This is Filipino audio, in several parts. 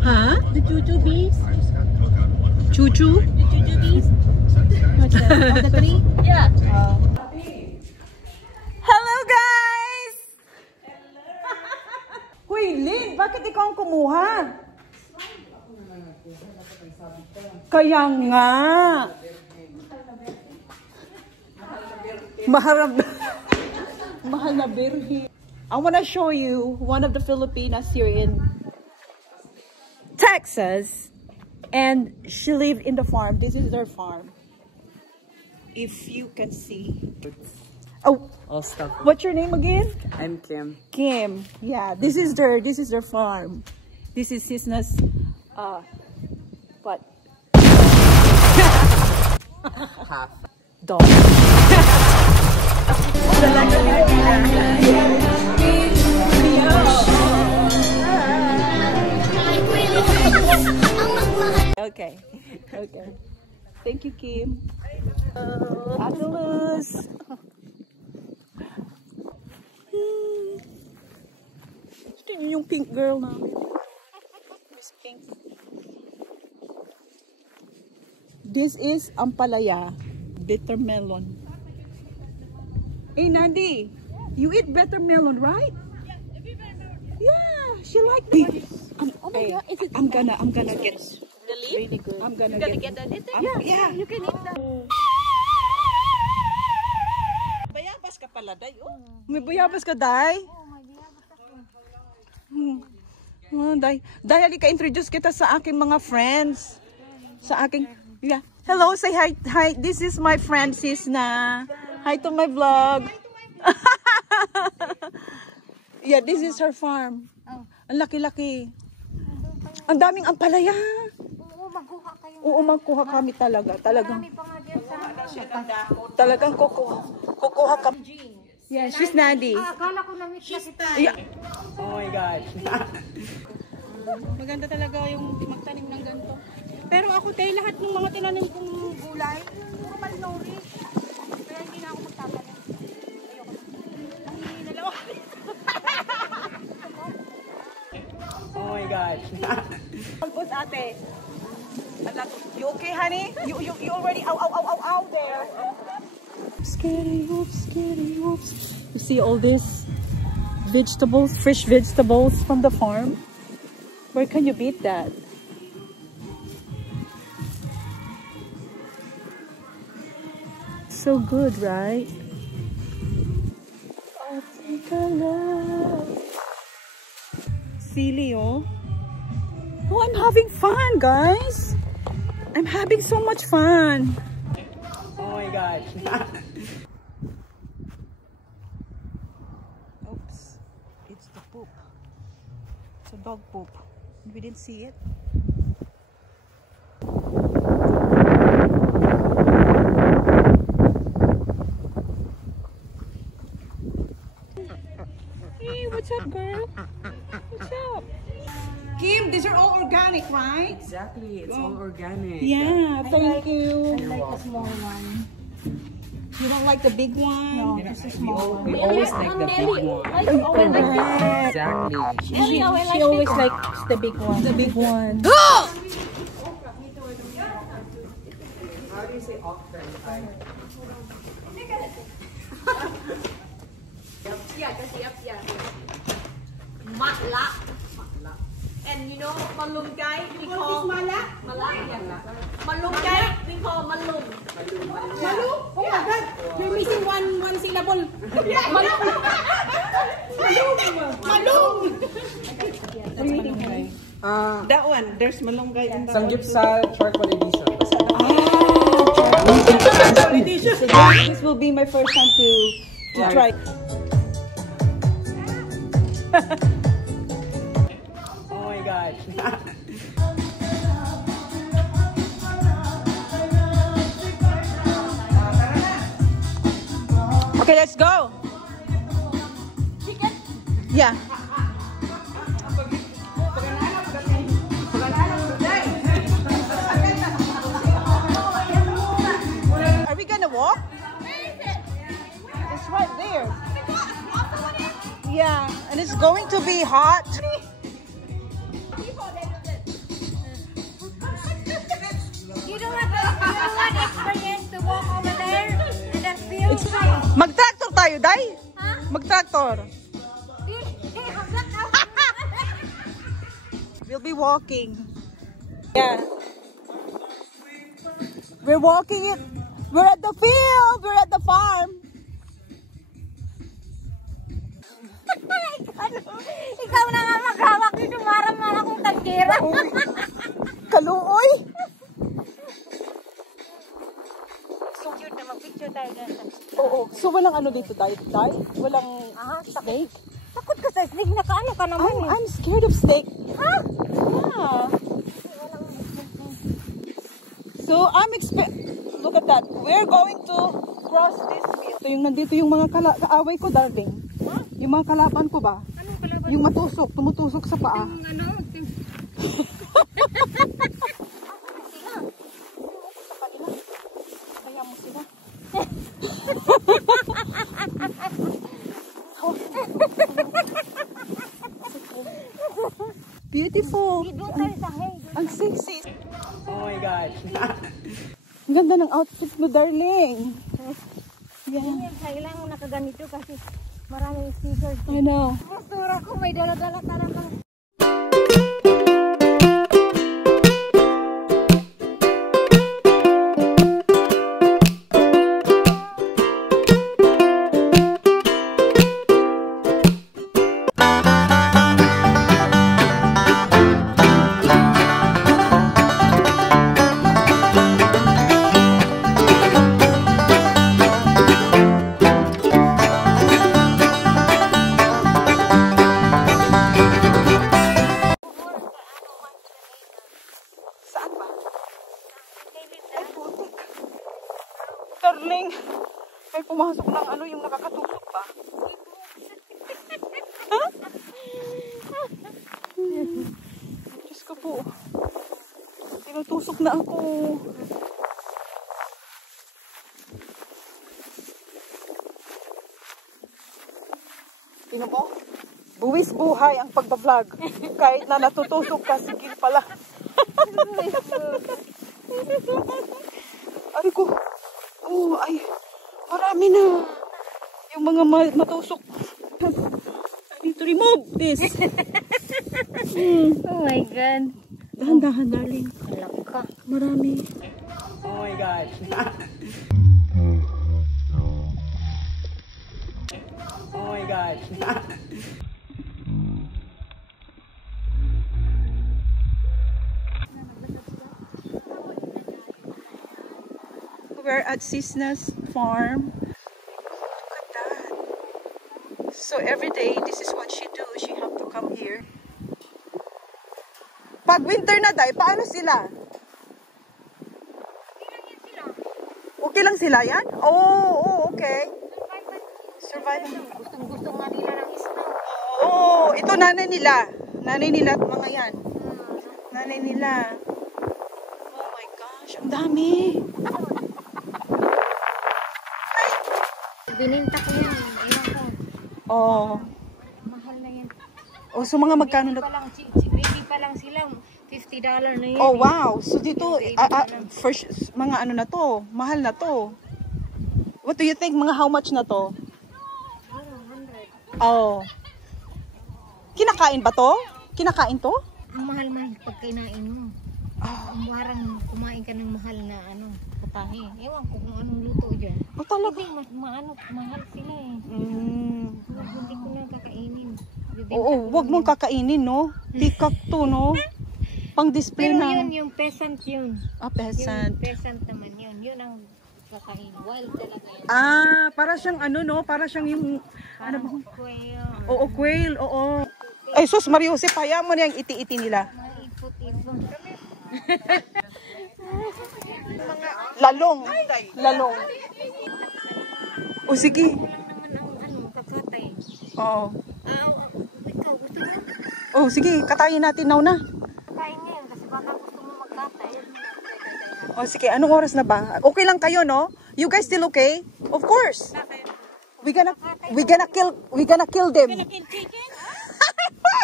Huh? The jujubes. Choo-choo? The jujubes. What's that? Oh, the tree? Yeah. Hello, guys! Huy, Lynn, bakit ikaw ang kumuha? Kaya nga. Mahal na birhi. I want to show you one of the Filipinas here in Texas. And she lived in the farm. This is their farm. If you can see. Oh, what's your name again? I'm Kim. Kim. Yeah, this is their farm. This is Cisna's what? Half. Dog. Okay. Okay. Thank you, Kim. Fabulous. Ito yung pink girl namin. Miss Pink. This is ampalaya. Bitter melon. Hey, Nandi. You eat bitter melon, right? Yeah, she liked it. Oh my God, is it? I'm gonna get Really? really good. I'm gonna You're gonna get get that? yeah. You can eat that. Bayabas ka pala, Day. Oh. May bayabas ka, Day? Oh, my bayabas ako. Oh, Day, halika introduce kita sa aking mga friends. Sa aking, yeah. Hello, say hi. Hi, this is my friend Cisna. Hi to my vlog. Yeah, this is her farm. Oh. Ang laki-laki. Ang daming ampalaya. Oo, magkuha kayo. Oo, magkuha kami talaga. Talagang Marami pa nga dyan sa... talagang kukuha kami. Yeah, she's Nadi. Akala ko na-meet na kita. Yeah. Oh my gosh. Maganda talaga yung magtanim ng ganito. Pero ako tayo lahat ng mga tinanim kong gulay, puro malnourished. Kaya hindi na ako magtatanim. Ayoko. Ang hihina lang ako. Oh my gosh. Almost ate. You okay, honey? You already ow there. Scary oops. You see all these vegetables, fresh vegetables from the farm? Where can you beat that? So good, right? I'll take a look. Silly, oh. Oh, I'm having fun, guys. I'm having so much fun. Oh my gosh. Oops. It's the poop. It's a dog poop. We didn't see it. Hey, what's up, girl? What's up? Kim, these are all organic, right? Exactly, it's all organic. Yeah, thank you. I like the small one. You don't like the big one? No, just a small one. We always like the big one. Correct. Exactly. She always likes the big one. The big one. How do you say okra in Thai? Matla. And you know, malunggay, we call malunggay, we call malung. Malung? Oh my God, you're missing one syllable. Malung. That one, there's malunggay in that Samgyeopsal charcoal edition. edition. So this will be my first time to try. Oh my gosh. Okay, let's go. Chicken? Yeah. Are we gonna walk? It's right there. Yeah, and it's going to be hot. don't want experience to walk over there and then feel Mag-tractor tayo, Day? Ha? Mag-tractor. Di, hanggat na. We'll be walking. Yeah. We're walking it. We're at the field. We're at the farm. Ikaw na nga maghawak dito, marang akong tagkira. Kaluoy. So cute na mag-picture tayo dyan. Oo. So walang ano dito, Day? Walang snake? Takot ka sa snake, nakaano ka naman eh. I'm scared of snake. Ha? Yeah. So look at that. We're going to cross this field. So yung nandito yung mga kaaway ko, darling. Huh? Yung mga kalaban ko ba? Anong kalaban? Yung tumutusok sa paa. Yung ano? Kaya mo sila. Beautiful. Ang sexy. Oh my gosh. Ang ganda ng outfit mo, darling. Yeah. Kailangan nakaganito kasi maraming stickers. I know. Masura ko, may dala-dala talaga. Saan ba? Ay, putik. Darling, may pumasok ng ano yung nakakatusok ba? Ha? Diyos ko po. Tinutusok na ako. Tingnan mo? Buwis buhay ang pagbablog. Kahit na natutusok ka, sige pala. Ay ko. Oh, ay. Marami na. Yung mga matusok. I need to remove this. Oh my God. Dahan-dahan, darling. Alam ka. Marami. Oh my gosh. Oh my gosh. We're at Cisna's farm. Look at that. So every day, this is what she do. She have to come here. Pag winter na, Day, paano sila? Okay lang sila yan? Oh, okay. Survive. Gustong-gusto nga nila ng isda. Oh, ito nanay nila. Nanay nila at mga yan. Nanay nila. Oh my gosh, ang dami. Bininta ko yan. Ewan ko. Oh. Mahal na yan. Oh, so mga magkano na? Baby pa lang sila. $50 na yan. Oh, wow. So dito, first, mga ano na to, mahal na to. What do you think? Mga how much na to? 100. Oh. Kinakain ba to? Kinakain to? Ang mahal-mahal pag kinain mo. Parang kumain ka ng mahal na ano, putahe. Ewan ko kung anong luto dyan. Oh, talaga? Hindi, mahal sila eh. Hindi ko na kakainin. Oo, wag mong kakainin, no? Peacock to, no? Pang display Pero na. yun, yung peasant yun. Ah, peasant. Yung peasant naman yun. Yun ang kakain. Wild talaga yun. Ah, para siyang ano, no? Para siyang yung, ano ba? Quail. Oo, quail, oo. Ay, sus, Mariusip, hayaan mo na yung iti-iti nila. Maipot-ipot. Lalong. Lalong. O, sige. Naman ang ano, kakatay. Oo. Ikaw, gusto mo? Oh, sige, katayin natin now na. Kakain ngayon kasi baka gusto mo magkatay. Oh, sige, anong oras na ba? Okay lang kayo, no? You guys still okay? Of course. We gonna kill them.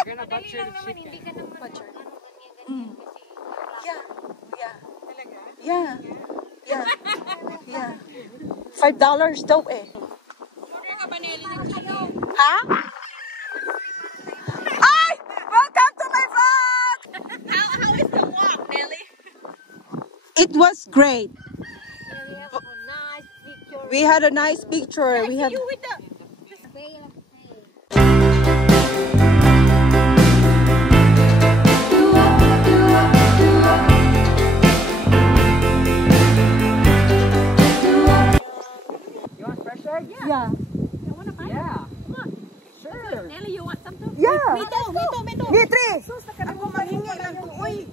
Madali lang naman, hindi ka naman butcher. Yeah. Yeah. Yeah. Yeah. $5 daw eh. Ha? Ay! Welcome to my vlog! How is the walk, Nelly? It was great. Nice picture. We had a nice picture. We had You with the You want fresh egg? yeah. Yeah. Sure. Nelly, you want some too? Yeah. Me too. Me three. Ako mahingi lang kung uy.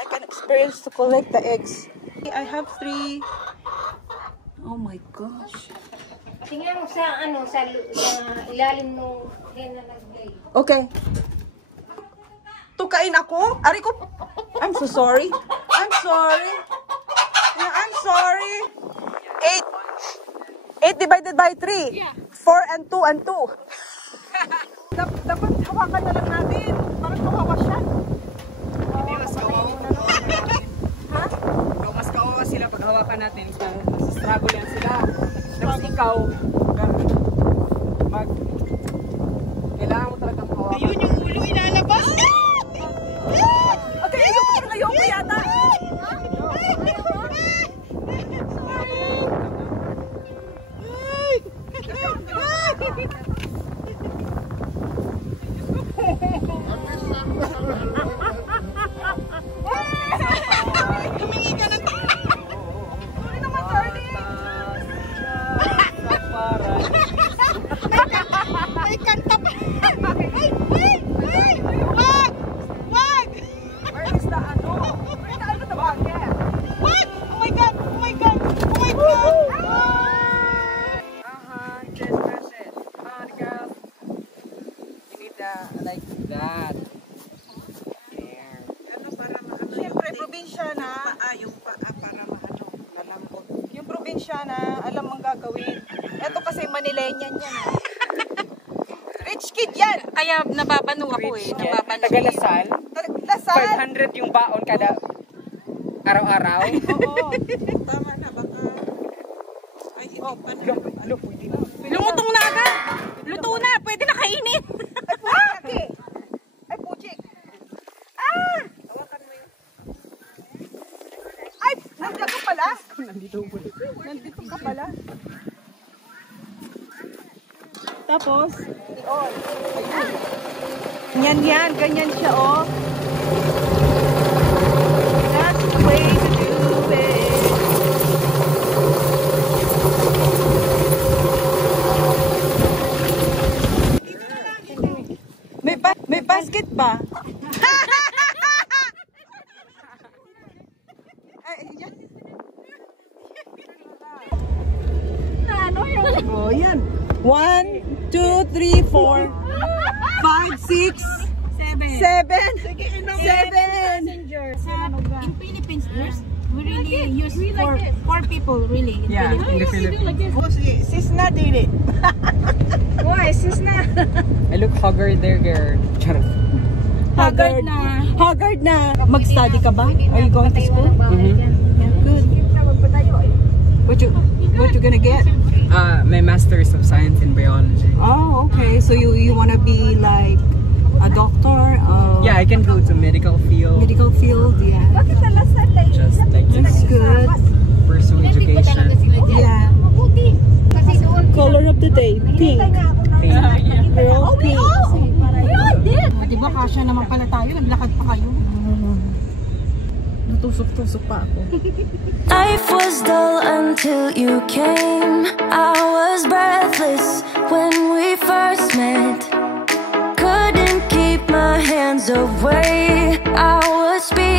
I can experience to collect the eggs. I have 3. Oh my gosh. Tingnan mo sa ano sa ilalim ng hena naglay. Okay. Tukain ako? Ari ko. I'm so sorry. I'm sorry. Yeah, I'm sorry. 8 divided by 3. Yeah. 4 and 2 and 2. Dapat hawakan na lang natin. Parang kawawa siya. Hindi, mas kawawa. Ha? Ikaw, mas kawawa sila pag hawakan natin. Struggle yan sila. Tapos ikaw, kailangan mo talagang hawakan. Ayun yung ulo inalabas. Okay, ayoko yata. Humingi ka ng Sorry naman, darling. may kanta pa. Ay! Wag! Wag! Where is the ano? Where is the ano the bucket? Wag! Oh my God! Oh my God! Oh my God! Just press it. Come on, girl. You need like that. There. Siyempre, probinsyana. Yung para maano, malambot. Yung probinsyana, alam mong gagawin. Ito kasi Manileñan yan. Rich kid yan. Kaya nababano ako eh. Nababano. Tagalasal. Lasal. 500 yung baon kada araw-araw. Oo. Tama na, baka... Ay, hindi pa na. Look, pwede na. Lumutong na agad. Luto na. Pwede na kainin. Ay, puchik. Ah! Ay, nandiyan ka pala. Nandito ka pala. Tapos, on. Yan, ganyan siya, oh. That's the way to do it. May basket ba? Ano yun? Oh, yan. 1, 2, 3, 4, 5, 6, 7. 7. In Philippines, we really use for people really. In Yeah, in the Philippines. Sis na, dili. Why, sis na? I look haggard there, girl. Charot. Haggard na. Haggard na. Mag-study ka ba? Are you going to school? Yeah, good. What you gonna get? My Master's of Science in Biology. Oh, okay. So you wanna be like a doctor? Yeah, I can go to medical field. Medical field, yeah. Just like That's good. pursue education. Yeah. Kasi doon. Color of the day, pink. Girl, pink. Di ba kasya naman pala tayo? Naglakad pa kayo. Natusok-tusok pa ako. Life was dull until you came. I was breathless when we first met. Couldn't keep my hands away. I was speechless.